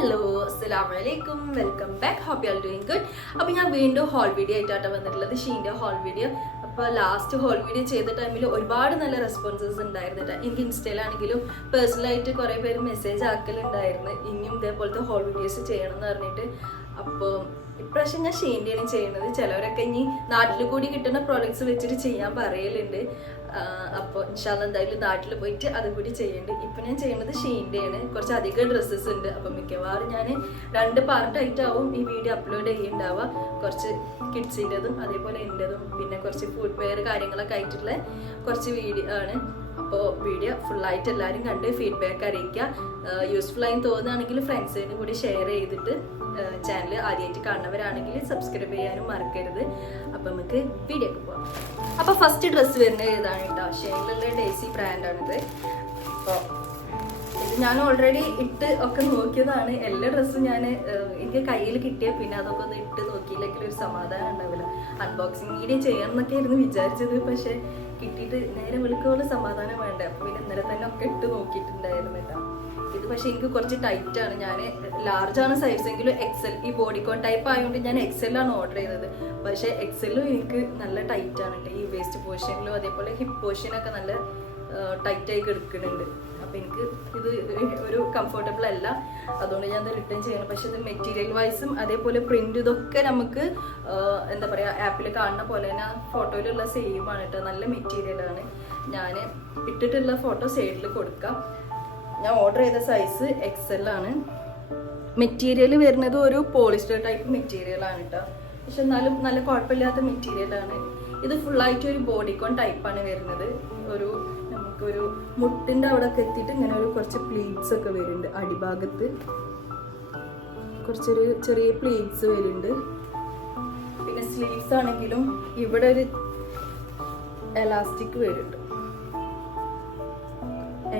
Hello അസ്സലാമലൈക്കും, welcome back. Hope you are doing good. അപ്പോൾ ഞാൻ വീണ്ടും ഹോൾ വീഡിയോ ആയിട്ടാണ് വന്നിട്ടുള്ളത്, ഷീൻ്റെ ഹോൾ വീഡിയോ. അപ്പോൾ ലാസ്റ്റ് ഹോൾ വീഡിയോ ചെയ്ത ടൈമിൽ ഒരുപാട് നല്ല റെസ്പോൺസസ് ഉണ്ടായിരുന്നു കേട്ടോ. എനിക്ക് ഇൻസ്റ്റയിലാണെങ്കിലും പേഴ്സണലായിട്ട് കുറേ പേര് മെസ്സേജ് ആക്കലുണ്ടായിരുന്നു, ഇനിയും ഇതേപോലത്തെ ഹോൾ വീഡിയോസ് ചെയ്യണം എന്ന് പറഞ്ഞിട്ട്. അപ്പോൾ ഇപ്രാവശ്യം ഞാൻ ഷീൻ്റെയാണ് ചെയ്യുന്നത്. ചിലവരൊക്കെ ഇനി നാട്ടിൽ കൂടി കിട്ടുന്ന പ്രോഡക്ട്സ് വെച്ചിട്ട് ചെയ്യാൻ പറയലുണ്ട്. അപ്പോൾ ഇൻഷാല്ലാ എന്തായാലും നാട്ടിൽ പോയിട്ട് അതും കൂടി ചെയ്യുന്നുണ്ട്. ഇപ്പം ഞാൻ ചെയ്യുന്നത് ഷീൻ്റെയാണ്. കുറച്ച് അധികം ഡ്രസ്സസ് ഉണ്ട്. അപ്പം മിക്കവാറും ഞാൻ 2 പാർട്ടായിട്ടാവും ഈ വീഡിയോ അപ്ലോഡ് ചെയ്യുന്നുണ്ടാവുക. കുറച്ച് കിഡ്സിൻ്റെതും അതേപോലെ എൻ്റെതും പിന്നെ കുറച്ച് ഫുഡ് വെയർ കാര്യങ്ങളൊക്കെ ആയിട്ടുള്ള കുറച്ച് വീഡിയോ ആണ്. അപ്പോൾ വീഡിയോ ഫുള്ളായിട്ട് എല്ലാവരും കണ്ട് ഫീഡ്ബാക്ക് അറിയിക്കുക. യൂസ്ഫുൾ ആയി തോന്നുകയാണെങ്കിൽ ഫ്രണ്ട്സിനും കൂടി ഷെയർ ചെയ്തിട്ട് ചാനൽ ആദ്യമായിട്ട് കാണുന്നവരാണെങ്കിൽ സബ്സ്ക്രൈബ് ചെയ്യാനും മറക്കരുത്. അപ്പം നമുക്ക് വീഡിയോക്ക് പോകാം. അപ്പോൾ ഫസ്റ്റ് ഡ്രസ്സ് വരുന്നത് ഇതാണ് കേട്ടോ. ഷെയിലുള്ള ഡേസി ബ്രാൻഡാണിത്. അപ്പോൾ ഇത് ഞാൻ ഓൾറെഡി ഇട്ട് ഒക്കെ നോക്കിയതാണ്. എല്ലാ ഡ്രസ്സും ഞാൻ എനിക്ക് കയ്യിൽ കിട്ടിയ പിന്നെ അതൊക്കെ ഒന്ന് ഇട്ട് നോക്കിയില്ലെങ്കിൽ ഒരു സമാധാനം ഉണ്ടാവില്ല. അൺബോക്സിങ് വീഡിയോ ചെയ്യണം എന്നൊക്കെ ആയിരുന്നു വിചാരിച്ചത്. പക്ഷേ കിട്ടിയിട്ട് നേരെ വിളിക്കുമ്പോൾ സമാധാനം വേണ്ട. അപ്പോൾ പിന്നെ ഇന്നലെ തന്നെ ഒക്കെ ഇട്ട് നോക്കിയിട്ടുണ്ടായിരുന്നു കേട്ടോ. ഇത് പക്ഷേ എനിക്ക് കുറച്ച് ടൈറ്റാണ്. ഞാൻ ലാർജാണ് സൈസെങ്കിലും എക്സൽ, ഈ ബോഡിക്കോൺ ടൈപ്പ് ആയതുകൊണ്ട് ഞാൻ എക്സലാണ് ഓർഡർ ചെയ്തത്. പക്ഷേ എക്സലും എനിക്ക് നല്ല ടൈറ്റാണ് കേട്ടോ. ഈ വേസ്റ്റ് പോർഷനിലും അതേപോലെ ഹിപ്പ് പോർഷനൊക്കെ നല്ല ടൈറ്റായി കിടക്കുന്നുണ്ട്. അപ്പോൾ എനിക്ക് ഇത് ഒരു കംഫർട്ടബിൾ അല്ല. അതുകൊണ്ട് ഞാൻ ഇത് റിട്ടേൺ ചെയ്യണം. പക്ഷെ ഇത് മെറ്റീരിയൽ വൈസും അതേപോലെ പ്രിൻ്റ് ഇതൊക്കെ നമുക്ക് എന്താ പറയുക ആപ്പിൽ കാണുന്ന പോലെ തന്നെ ഫോട്ടോയിലുള്ള സെയിം ആണ് കേട്ടോ. നല്ല മെറ്റീരിയലാണ്. ഞാൻ ഇട്ടിട്ടുള്ള ഫോട്ടോ സൈഡിൽ കൊടുക്കാം. ഞാൻ ഓർഡർ ചെയ്ത സൈസ് എക്സൽ ആണ്. മെറ്റീരിയൽ വരുന്നത് ഒരു പോളിസ്റ്റർ ടൈപ്പ് മെറ്റീരിയലാണ് കേട്ടോ. പക്ഷെ എന്നാലും നല്ല കുഴപ്പമില്ലാത്ത മെറ്റീരിയലാണ്. ഇത് ഫുള്ളായിട്ട് ഒരു ബോഡിക്കോൺ ടൈപ്പാണ് വരുന്നത്. നമുക്കൊരു മുട്ടിൻ്റെ അവിടെ ഒക്കെ എത്തിയിട്ട് ഇങ്ങനെ കുറച്ച് പ്ലീറ്റ്സ് ഒക്കെ വരുന്നുണ്ട്. അടിഭാഗത്ത് കുറച്ചൊരു ചെറിയ പ്ലീറ്റ്സ് വരുന്നുണ്ട്. പിന്നെ സ്ലീവ്സ് ആണെങ്കിലും ഇവിടെ ഒരു എലാസ്റ്റിക് വരുന്നുണ്ട്.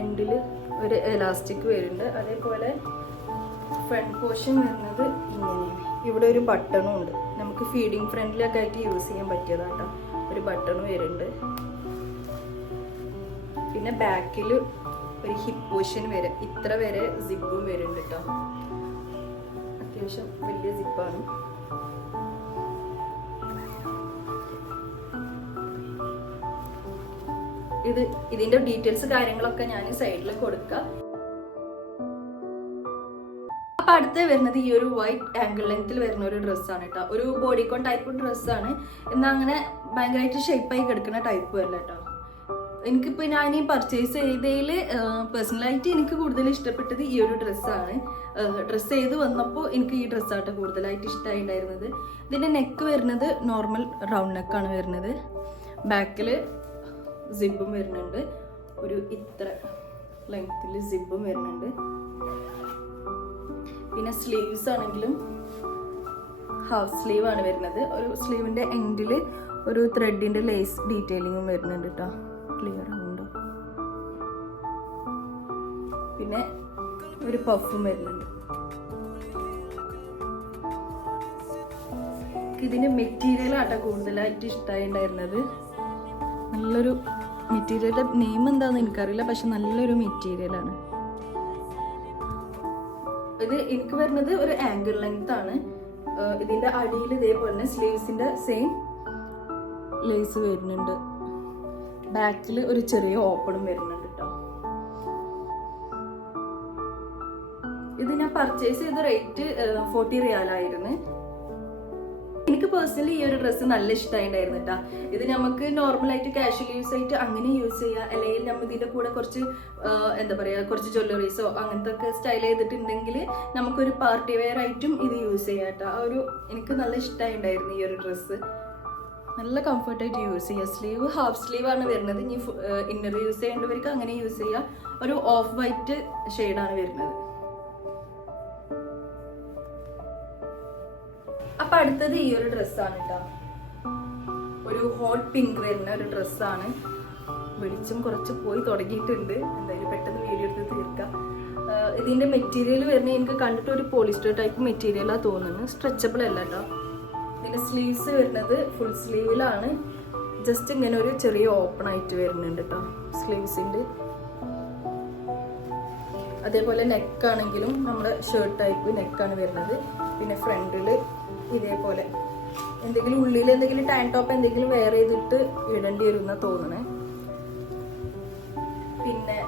എൻഡിൽ ഒരു എലാസ്റ്റിക് വരുന്നുണ്ട്. അതേപോലെ ഫ്രണ്ട് പോർഷൻ വരുന്നത് ഇങ്ങനെയാണ്. ഇവിടെ ഒരു ബട്ടണും ഉണ്ട്. നമുക്ക് ഫീഡിങ് ഫ്രണ്ടിലൊക്കെ ആയിട്ട് യൂസ് ചെയ്യാൻ പറ്റിയതാട്ടോ. ഒരു ബട്ടണും വരുന്നുണ്ട്. പിന്നെ ബാക്കിൽ ഒരു ഹിപ്പ് പോർഷൻ വരെ ഇത്ര വരെ സിപ്പും വരുന്നുണ്ട് കേട്ടോ. അത്യാവശ്യം വലിയ സിപ്പാണ്. ഇതിന്റെ ഡീറ്റെയിൽസ് കാര്യങ്ങളൊക്കെ ഞാൻ സൈഡിൽ കൊടുക്കാം. അപ്പൊ അടുത്ത് വരുന്നത് ഈ ഒരു വൈറ്റ് ആംഗിൾ ലെങ്ത്തിൽ വരുന്ന ഒരു ഡ്രസ്സാണ് കേട്ടോ. ഒരു ബോഡിക്കോൺ ടൈപ്പ് ഡ്രസ്സാണ്. എന്നാൽ അങ്ങനെ ഭയങ്കരമായിട്ട് ഷേപ്പായി കിടക്കുന്ന ടൈപ്പ് അല്ല കേട്ടോ. എനിക്കിപ്പോൾ ഞാൻ ഈ പർച്ചേസ് ചെയ്തതിൽ പേഴ്സണലായിട്ട് എനിക്ക് കൂടുതൽ ഇഷ്ടപ്പെട്ടത് ഈ ഒരു ഡ്രസ്സാണ്. ഡ്രസ്സ് ചെയ്ത് വന്നപ്പോൾ എനിക്ക് ഈ ഡ്രസ്സായിട്ട് കൂടുതലായിട്ട് ഇഷ്ടമായിട്ടുണ്ടായിരുന്നത്. ഇതിൻ്റെ നെക്ക് വരുന്നത് നോർമൽ റൗണ്ട് നെക്കാണ് വരുന്നത്. ബാക്കിൽ സിബും വരുന്നുണ്ട്. ഒരു ഇത്ര ലെങ്ത്തിൽ സിബും വരുന്നുണ്ട്. പിന്നെ സ്ലീവ്സ് ആണെങ്കിലും ഹാഫ് സ്ലീവ് ആണ് വരുന്നത്. ഒരു സ്ലീവിൻ്റെ എൻഡിൽ ഒരു ത്രെഡിൻ്റെ ലേസ് ഡീറ്റെയിലിങ്ങും വരുന്നുണ്ട് കേട്ടോ. ക്ലിയർ ആവുന്നുണ്ടോ? പിന്നെ ഒരു പഫും വരുന്നുണ്ട്. ഇതിൻ്റെ മെറ്റീരിയലാട്ടോ കൂടുതലായിട്ട് ഇഷ്ടമായിട്ടുണ്ടായിരുന്നത്. നല്ലൊരു മെറ്റീരിയലിൻ്റെ നെയിം എന്താണെന്ന് എനിക്കറിയില്ല, പക്ഷെ നല്ലൊരു മെറ്റീരിയലാണ്. ഇത് എനിക്ക് വരുന്നത് ഒരു ആംഗിൾ ലെങ്ത് ആണ്. ഇതിൻ്റെ അടിയിൽ ഇതേപോലെ തന്നെ സ്ലീവ്സിൻ്റെ സെയിം ലേസ് വരുന്നുണ്ട്. ബാക്കിൽ ഒരു ചെറിയ ഓപ്പണും വരുന്നുണ്ട് കേട്ടോ. ഇത് ഞാൻ പർച്ചേസ് ചെയ്ത റേറ്റ് 40 റിയാലായിരുന്നു. എനിക്ക് പേഴ്സണലി ഈ ഒരു ഡ്രസ്സ് നല്ല ഇഷ്ടമായിട്ടുണ്ടായിരുന്നു കേട്ടോ. ഇത് നമുക്ക് നോർമലായിട്ട് കാഷ്വൽ യൂസ് ആയിട്ട് അങ്ങനെ യൂസ് ചെയ്യുക. അല്ലെങ്കിൽ നമ്മൾ ഇതിൻ്റെ കൂടെ കുറച്ച് എന്താ പറയുക കുറച്ച് ജ്വല്ലറീസോ അങ്ങനത്തെ ഒക്കെ സ്റ്റൈൽ ചെയ്തിട്ടുണ്ടെങ്കിൽ നമുക്കൊരു പാർട്ടി വെയർ ആയിട്ടും ഇത് യൂസ് ചെയ്യാം കേട്ടോ. എനിക്ക് നല്ല ഇഷ്ടമായിട്ടുണ്ടായിരുന്നു ഈ ഒരു ഡ്രസ്സ്. നല്ല കംഫർട്ടായിട്ട് യൂസ് ചെയ്യുക. സ്ലീവ് ഹാഫ് സ്ലീവ് ആണ് വരുന്നത്. ഇനി ഇന്നർ യൂസ് ചെയ്യേണ്ടവർക്ക് അങ്ങനെ യൂസ് ചെയ്യുക. ഒരു ഓഫ് വൈറ്റ് ഷെയ്ഡാണ് വരുന്നത്. അപ്പൊ അടുത്തത് ഈ ഒരു ഡ്രസ്സാണ് കേട്ടോ. ഒരു ഹോട്ട് പിങ്ക് വരുന്ന ഒരു ഡ്രസ്സാണ്. വെളിച്ചം കുറച്ച് പോയി തുടങ്ങിയിട്ടുണ്ട്. എന്തായാലും പെട്ടെന്ന് വീഡിയോ എടുത്ത് തീർക്കാം. ഇതിന്റെ മെറ്റീരിയൽ വരുന്നത് എനിക്ക് കണ്ടിട്ട് ഒരു പോളിസ്റ്റർ ടൈപ്പ് മെറ്റീരിയലാണ് തോന്നുന്നത്. സ്ട്രെച്ചബിൾ അല്ല കേട്ടോ. ഇതിന്റെ സ്ലീവ്സ് വരുന്നത് ഫുൾ സ്ലീവിലാണ്. ജസ്റ്റ് ഇങ്ങനെ ഒരു ചെറിയ ഓപ്പൺ ആയിട്ട് വരുന്നുണ്ട് കേട്ടോ സ്ലീവ്സിന്റെ. അതേപോലെ നെക്കാണെങ്കിലും നമ്മുടെ ഷർട്ട് ടൈപ്പ് നെക്കാണ് വരുന്നത്. പിന്നെ ഫ്രണ്ടിൽ ഇതേപോലെ എന്തെങ്കിലും ഉള്ളിൽ എന്തെങ്കിലും ടാൻ ടോപ്പ് എന്തെങ്കിലും വെയർ ചെയ്തിട്ട് ഇടേണ്ടി വരും എന്നാ തോന്നണേ. പിന്നെ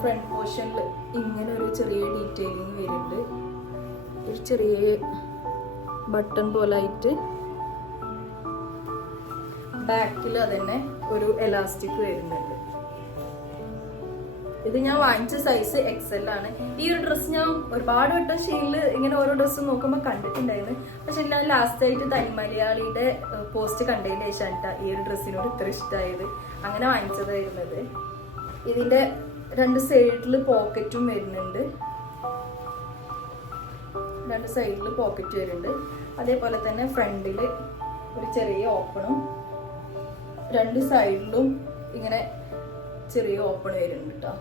ഫ്രണ്ട് പോർഷനിൽ ഇങ്ങനെ ഒരു ചെറിയ ഡീറ്റെയിലിങ് വരുന്നുണ്ട്. ഒരു ചെറിയ ബട്ടൺ പോലെ ആയിട്ട് ബാക്കിൽ അതന്നെ ഒരു എലാസ്റ്റിക് വരുന്നുണ്ട്. ഇത് ഞാൻ വാങ്ങിച്ച സൈസ് XL ആണ്. ഈ ഒരു ഡ്രസ്സ് ഞാൻ ഒരുപാട് വട്ടം ഷീനിൽ ഇങ്ങനെ ഓരോ ഡ്രസ്സ് നോക്കുമ്പോൾ കണ്ടിട്ടുണ്ടായിരുന്നു. പക്ഷെ ഞാൻ ലാസ്റ്റ് ആയിട്ട് തനിമലയാളിയുടെ പോസ്റ്റ് കണ്ടതിന് ശേഷമാണ് ഈ ഒരു ഡ്രസ്സിനോട് ഇത്ര ഇഷ്ടമായത്. അങ്ങനെ വാങ്ങിച്ചതായിരുന്നത്. ഇതിന്റെ 2 സൈഡിൽ പോക്കറ്റും വരുന്നുണ്ട്. 2 സൈഡിൽ പോക്കറ്റ് വരുന്നുണ്ട്. അതേപോലെ തന്നെ ഫ്രണ്ടിൽ ഒരു ചെറിയ ഓപ്പണും 2 സൈഡിലും ഇങ്ങനെ ചെറിയ ഓപ്പൺ വരുന്നുണ്ട് കേട്ടോ.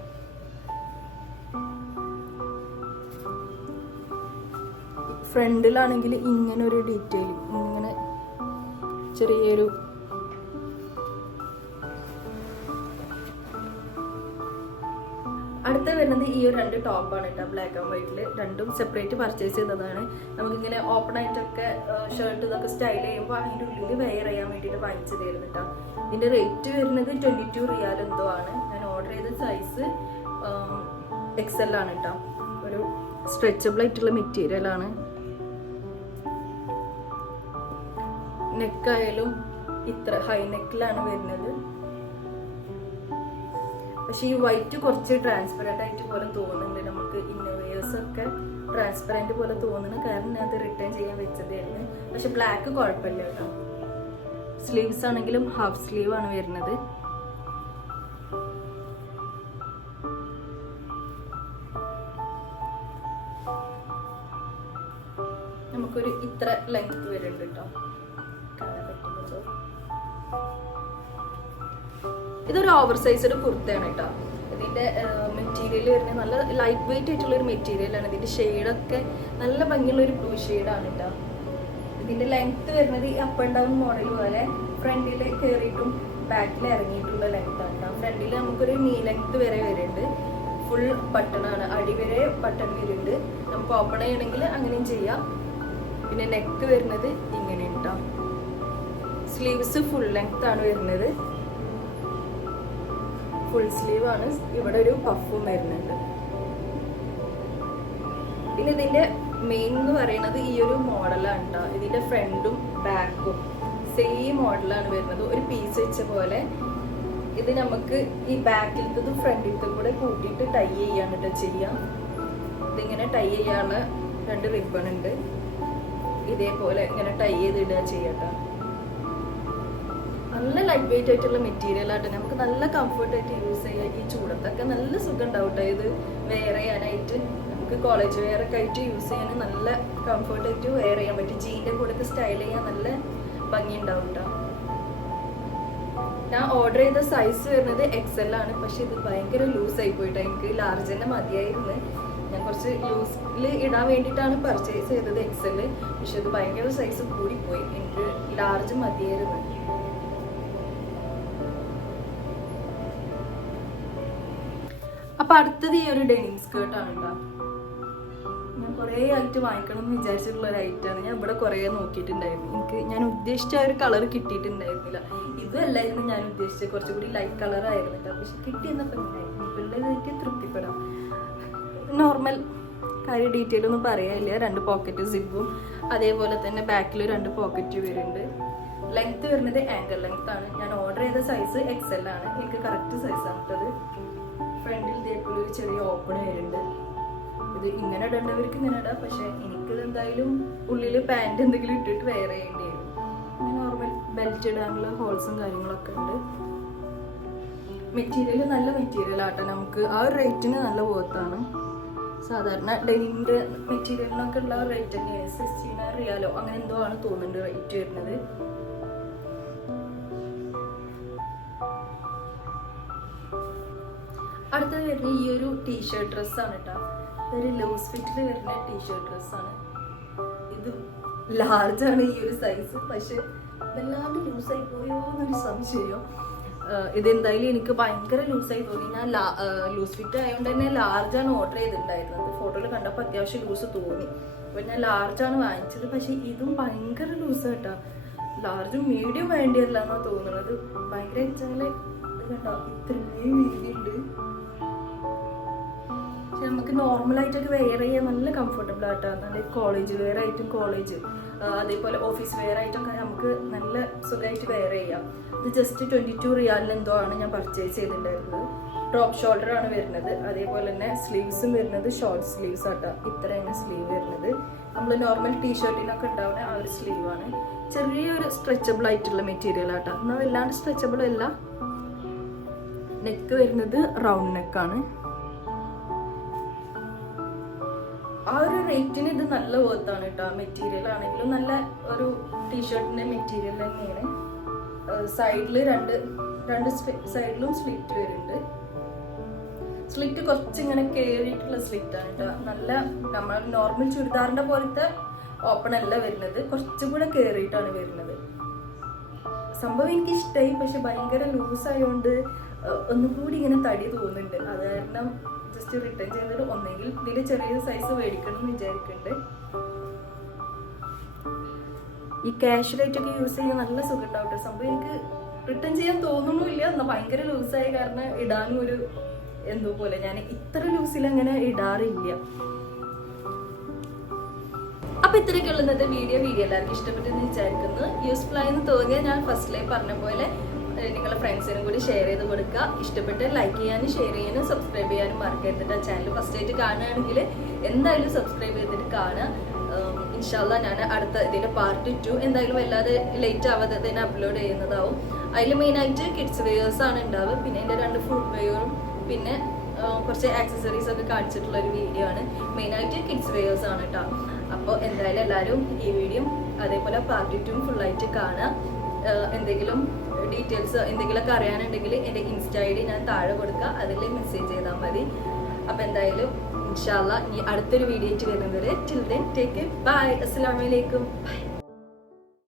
ഫ്രണ്ടിലാണെങ്കിൽ ഇങ്ങനെ ഒരു ഡീറ്റെയിൽ ഇങ്ങനെ ചെറിയൊരു അടുത്ത വരുന്നത് ഈ ഒരു 2 ടോപ്പാണ് കേട്ടോ. ബ്ലാക്ക് ആൻഡ് വൈറ്റിൽ രണ്ടും സെപ്പറേറ്റ് പർച്ചേസ് ചെയ്തതാണ്. നമുക്കിങ്ങനെ ഓപ്പൺ ആയിട്ടൊക്കെ ഷർട്ട് ഇതൊക്കെ സ്റ്റൈൽ ചെയ്യുമ്പോൾ അതിൻ്റെ ഉള്ളിൽ വെയർ ചെയ്യാൻ വേണ്ടിയിട്ട് വാങ്ങിച്ചതായിരുന്നു കേട്ടോ. ഇതിൻ്റെ റേറ്റ് വരുന്നത് 22 റിയാൽ എന്തോ ആണ്. ഞാൻ ഓർഡർ ചെയ്ത സൈസ് XL ആണ് കേട്ടോ. ഒരു സ്ട്രെച്ചബിൾ ആയിട്ടുള്ള മെറ്റീരിയലാണ്. നെക്കായാലും ഇത്ര ഹൈ നെക്കിലാണ് വരുന്നത്. പക്ഷെ ഈ വൈറ്റ് കുറച്ച് ട്രാൻസ്പെറന്റ് ആയിട്ട് പോലെ തോന്നുന്നുണ്ട്. നമുക്ക് ഇന്നോവേഴ്സ് ഒക്കെ ട്രാൻസ്പെറന്റ് പോലെ തോന്നുന്നു. കാരണം ഞാൻ അത് റിട്ടേൺ ചെയ്യാൻ വെച്ചതായിരുന്നു. പക്ഷെ ബ്ലാക്ക് കുഴപ്പമില്ല കേട്ടോ. സ്ലീവ്സ് ആണെങ്കിലും ഹാഫ് സ്ലീവ് ആണ് വരുന്നത്. നമുക്കൊരു ഇത്ര ലെങ്ത് വരുന്നുണ്ട് കേട്ടോ. ഇതൊരു ഓവർ സൈസ്ഡ് കുർത്തയാണ് കേട്ടോ. ഇതിന്റെ മെറ്റീരിയൽ വരുന്നത് നല്ല ലൈറ്റ് വെയിറ്റ് ആയിട്ടുള്ള ഒരു മെറ്റീരിയലാണ്. ഇതിന്റെ ഷെയ്ഡൊക്കെ നല്ല ഭംഗിയുള്ള ഒരു ബ്ലൂ ഷെയ്ഡാണ് കേട്ടോ. ഇതിന്റെ ലെങ്ത് വരുന്നത് അപ്പ് ആൻഡ് ഡൗൺ മോഡൽ പോലെ ഫ്രണ്ടിൽ കയറിയിട്ടും ബാക്കിൽ ഇറങ്ങിയിട്ടുള്ള ലെങ്ത് ആണ് കേട്ടോ. ഫ്രണ്ടിൽ നമുക്കൊരു നീ ലെങ്ത് വരെ വരുന്നുണ്ട്. ഫുൾ ബട്ടൺ ആണ്. അടി വരെ ബട്ടൺ വരുന്നുണ്ട്. നമുക്ക് ഓപ്പൺ ചെയ്യണമെങ്കിൽ അങ്ങനെയും ചെയ്യാം. പിന്നെ നെക്ക് വരുന്നത് ഇങ്ങനെ കേട്ടോ. സ്ലീവ്സ് ഫുൾ ലെങ്ത് ആണ് വരുന്നത്. ഫുൾ സ്ലീവ് ആണ്. ഇവിടെ ഒരു പഫും വരുന്നുണ്ട്. പിന്നെ ഇതിന്റെ മെയിൻ എന്ന് പറയുന്നത് ഈ ഒരു മോഡലാണ് കേട്ടോ. ഇതിന്റെ ഫ്രണ്ടും ബാക്കും സെയിം മോഡലാണ് വരുന്നത്. ഒരു പീസ് വെച്ച പോലെ. ഇത് നമുക്ക് ഈ ബാക്കിലത്തതും ഫ്രണ്ടിലത്തും കൂടെ കൂട്ടിയിട്ട് ടൈ ചെയ്യാൻ കേട്ടോ ചെയ്യാം. ഇതിങ്ങനെ ടൈ ചെയ്യാനുള്ള 2 റിബൺ ഉണ്ട്. ഇതേപോലെ ഇങ്ങനെ ടൈ ചെയ്തിടുക ചെയ്യട്ടോ. നല്ല ലൈറ്റ് വെയിറ്റ് ആയിട്ടുള്ള മെറ്റീരിയൽ ആയിട്ട് നമുക്ക് നല്ല കംഫർട്ടായിട്ട് യൂസ് ചെയ്യാം. ഈ ചൂടത്തൊക്കെ നല്ല സുഖം ഉണ്ടാവും കേട്ടോ. ഇത് വെയർ ചെയ്യാനായിട്ട് നമുക്ക് കോളേജ് വെയർ ഒക്കെ ആയിട്ട് യൂസ് ചെയ്യാൻ നല്ല കംഫർട്ടായിട്ട് വെയർ ചെയ്യാൻ പറ്റും. ജീൻ്റെ കൂടെ ഒക്കെ സ്റ്റൈൽ ചെയ്യാൻ നല്ല ഭംഗി ഉണ്ടാവും കേട്ടോ. ഞാൻ ഓർഡർ ചെയ്ത സൈസ് വരുന്നത് XL ആണ്. പക്ഷെ ഇത് ഭയങ്കര ലൂസായി പോയിട്ടോ. എനിക്ക് ലാർജ് തന്നെ മതിയായിരുന്നു. ഞാൻ കുറച്ച് ലൂസിൽ ഇടാൻ വേണ്ടിയിട്ടാണ് പർച്ചേസ് ചെയ്തത് XL. പക്ഷെ ഇത് ഭയങ്കര സൈസ് കൂടിപ്പോയി. എനിക്ക് ലാർജ് മതിയായിരുന്നു. അപ്പൊ അടുത്തത് ഈ ഒരു ഡെനിം സ്കേർട്ടാണ് കേട്ടോ. ഞാൻ കുറേ ആയിട്ട് വാങ്ങിക്കണം എന്ന് വിചാരിച്ചിട്ടുള്ള ഒരു ഐറ്റാണ്. ഞാൻ ഇവിടെ കുറേ നോക്കിയിട്ടുണ്ടായിരുന്നു. ഞാൻ ഉദ്ദേശിച്ച ഒരു കളർ കിട്ടിയിട്ടുണ്ടായിരുന്നില്ല. ഇതല്ലായിരുന്നു ഞാൻ ഉദ്ദേശിച്ചത്. കുറച്ചുകൂടി ലൈറ്റ് കളറായിരുന്നു കേട്ടോ. പക്ഷെ കിട്ടിയെന്നപ്പോൾ എനിക്ക് തൃപ്തിപ്പെടാം. നോർമൽ കാര്യം ഡീറ്റെയിൽ ഒന്നും പറയാനില്ല. 2 പോക്കറ്റ് സിബും അതേപോലെ തന്നെ ബാക്കിൽ 2 പോക്കറ്റ് വരുന്നുണ്ട്. ലെങ്ത് വരുന്നത് ആങ്കർ ലെങ്ത് ആണ്. ഞാൻ ഓർഡർ ചെയ്ത സൈസ് XL ആണ്. എനിക്ക് കറക്റ്റ് സൈസാണ് കേട്ടത്. ഫ്രണ്ടിൽ ഇതേപോലെ ഒരു ചെറിയ ഓപ്പൺ വരുന്നുണ്ട്. ഇത് ഇങ്ങനെ ഇടേണ്ടവർക്ക് ഇങ്ങനെ ഇടാം. പക്ഷെ എനിക്കിത് എന്തായാലും ഉള്ളിൽ പാൻറ് എന്തെങ്കിലും ഇട്ടിട്ട് വെയർ ചെയ്യേണ്ടി വരും. നോർമൽ ബെൽറ്റ് ഇടാനുള്ള ഹോൾസും കാര്യങ്ങളൊക്കെ ഉണ്ട്. മെറ്റീരിയൽ നല്ല മെറ്റീരിയൽ ആട്ടെ. നമുക്ക് ആ ഒരു റേറ്റിന് നല്ല വർത്താണ്. സാധാരണ ഡെനിമിൻ്റെ മെറ്റീരിയലിനൊക്കെ ഉള്ള റേറ്റ് തന്നെയാണ്. 16 റിയാലോ അങ്ങനെ എന്തോ ആണ് തോന്നുന്നുണ്ട് റേറ്റ് വരുന്നത്. അടുത്തത് വരുന്ന ഈ ഒരു ടീഷർട്ട് ഡ്രസ്സാണ് കേട്ടോ. ഇതൊരു ലൂസ് ഫിറ്റിൽ വരുന്ന ടീഷർട്ട് ഡ്രസ്സാണ്. ഇത് ലാർജാണ് ഈ ഒരു സൈസ്. പക്ഷെ വല്ലാണ്ട് ലൂസായി പോയോ എന്നൊരു സംശയം. ഇതെന്തായാലും എനിക്ക് ഭയങ്കര ലൂസായി തോന്നി. ഞാൻ ലൂസ് ഫിറ്റ് ആയതുകൊണ്ട് തന്നെ ലാർജാണ് ഓർഡർ ചെയ്തിട്ടുണ്ടായിരുന്നത്. ഫോട്ടോയിൽ കണ്ടപ്പോൾ അത്യാവശ്യം ലൂസ് തോന്നി. അപ്പോൾ ഞാൻ ലാർജാണ് വാങ്ങിച്ചത്. പക്ഷേ ഇതും ഭയങ്കര ലൂസ് കേട്ടോ. ലാർജും മീഡിയം വേണ്ടിയല്ല എന്നാണ് തോന്നുന്നത്. ഭയങ്കര വെച്ചാൽ കേട്ടോ ഇത്രയും വീതിയുണ്ട്. പക്ഷെ നമുക്ക് നോർമലായിട്ടൊക്കെ വെയർ ചെയ്യാൻ നല്ല കംഫർട്ടബിൾ ആയിട്ടാണ്. നല്ല കോളേജ് വെയർ ആയിട്ടും അതേപോലെ ഓഫീസ് വെയർ ആയിട്ടൊക്കെ നമുക്ക് നല്ല സുഖമായിട്ട് വെയർ ചെയ്യാം. ഇത് ജസ്റ്റ് 22 റിയാലിന് എന്തോ ആണ് ഞാൻ പർച്ചേസ് ചെയ്തിട്ടുണ്ടായിരുന്നത്. ടോപ്പ് ഷോൾഡർ ആണ് വരുന്നത്. അതേപോലെ തന്നെ സ്ലീവ്സും വരുന്നത് ഷോർട്ട് സ്ലീവ്സ് ആട്ടോ. ഇത്രയാണ് സ്ലീവ് വരുന്നത്. നമ്മൾ നോർമൽ ടീഷർട്ടിനൊക്കെ ഉണ്ടാവുന്ന ആ ഒരു സ്ലീവാണ്. ചെറിയൊരു സ്ട്രെച്ചബിൾ ആയിട്ടുള്ള മെറ്റീരിയൽ ആട്ടോ. എന്നാൽ വല്ലാണ്ട് സ്ട്രെച്ചബിൾ അല്ല. നെക്ക് വരുന്നത് റൗണ്ട് നെക്കാണ്. ആ ഒരു റേറ്റിന് ഇത് നല്ല വർത്താണ് കേട്ടോ. മെറ്റീരിയൽ ആണെങ്കിലും നല്ല ഒരു ടീഷർട്ടിന്റെ മെറ്റീരിയൽ തന്നെയാണ്. സൈഡില് രണ്ട് സൈഡിലും സ്ലിറ്റ് വരുന്നുണ്ട്. സ്ലിറ്റ് കുറച്ചിങ്ങനെ കയറിയിട്ടുള്ള സ്ലിറ്റ് ആണ് കേട്ടോ. നല്ല നമ്മൾ നോർമൽ ചുരിദാറിന്റെ പോലത്തെ ഓപ്പൺ അല്ല വരുന്നത്. കുറച്ചും കൂടെ കയറിയിട്ടാണ് വരുന്നത്. സംഭവം എനിക്ക് ഇഷ്ടമായി. പക്ഷെ ഭയങ്കര ലൂസ് ആയതുകൊണ്ട് ഒന്നും കൂടി ഇങ്ങനെ തടി തോന്നുന്നുണ്ട്. അത് കാരണം ജസ്റ്റ് റിട്ടേൺ ചെയ്തിട്ട് ഒന്നെങ്കിൽ ഇതിൽ ചെറിയ സൈസ് മേടിക്കണം എന്ന് വിചാരിക്കുന്നുണ്ട്. ഈ ക്യാഷ് റേറ്റ് ഒക്കെ യൂസ് ചെയ്യാൻ നല്ല സുഖം ഉണ്ടാവും. സംഭവം എനിക്ക് റിട്ടേൺ ചെയ്യാൻ തോന്നുന്നില്ല. എന്നാൽ ഭയങ്കര ലൂസായ കാരണം ഇടാനും ഒരു എന്തോ പോലെ. ഞാൻ ഇത്ര ലൂസിൽ അങ്ങനെ ഇടാറില്ല. അപ്പൊ ഇത്രയൊക്കെ ഉള്ളത് വീഡിയോ എല്ലാവർക്കും ഇഷ്ടപ്പെട്ടെന്ന് വിചാരിക്കുന്നു. യൂസ്ഫുൾ ആയെന്ന് തോന്നിയാൽ ഞാൻ ഫസ്റ്റിലേ പറഞ്ഞ പോലെ നിങ്ങളുടെ ഫ്രണ്ട്സിനും കൂടി ഷെയർ ചെയ്ത് കൊടുക്കുക. ഇഷ്ടപ്പെട്ട് ലൈക്ക് ചെയ്യാനും ഷെയർ ചെയ്യാനും സബ്സ്ക്രൈബ് ചെയ്യാനും മറക്കരുത്. ചാനൽ ഫസ്റ്റ് ആയിട്ട് കാണുകയാണെങ്കിൽ എന്തായാലും സബ്സ്ക്രൈബ് ചെയ്തിട്ട് കാണുക. ഇൻഷാല്ല ഞാൻ അടുത്ത ഇതിന്റെ പാർട്ട് 2 എന്തായാലും വല്ലാതെ ലേറ്റ് ആവാതെ തന്നെ അപ്ലോഡ് ചെയ്യുന്നതാവും. അതിൽ മെയിനായിട്ട് കിഡ്സ് വെയേഴ്സ് ആണ് ഉണ്ടാവുക. പിന്നെ എൻ്റെ 2 ഫുഡ് വെയറും പിന്നെ കുറച്ച് ആക്സസറീസ് ഒക്കെ കാണിച്ചിട്ടുള്ള ഒരു വീഡിയോ ആണ്. മെയിനായിട്ട് കിഡ്സ് വെയേഴ്സ് ആണ് കേട്ടോ. അപ്പോൾ എന്തായാലും എല്ലാവരും ഈ വീഡിയോ അതേപോലെ പാർട്ട് 2 ഫുള്ളായിട്ട് കാണുക. എന്തെങ്കിലും ഡീറ്റെയിൽസ് എന്തെങ്കിലുമൊക്കെ അറിയാനുണ്ടെങ്കിൽ എൻ്റെ ഇൻസ്റ്റാ ID ഞാൻ താഴെ കൊടുക്കുക. അതിൽ മെസ്സേജ് ചെയ്താൽ മതി. അപ്പോൾ എന്തായാലും ഇൻഷാ അല്ലാഹ് ഇനി അടുത്തൊരു വീഡിയോ ആയിട്ട് വരുന്നത് വരെ till then take care. Bye. അസ്സലാമു അലൈക്കും. ബൈ.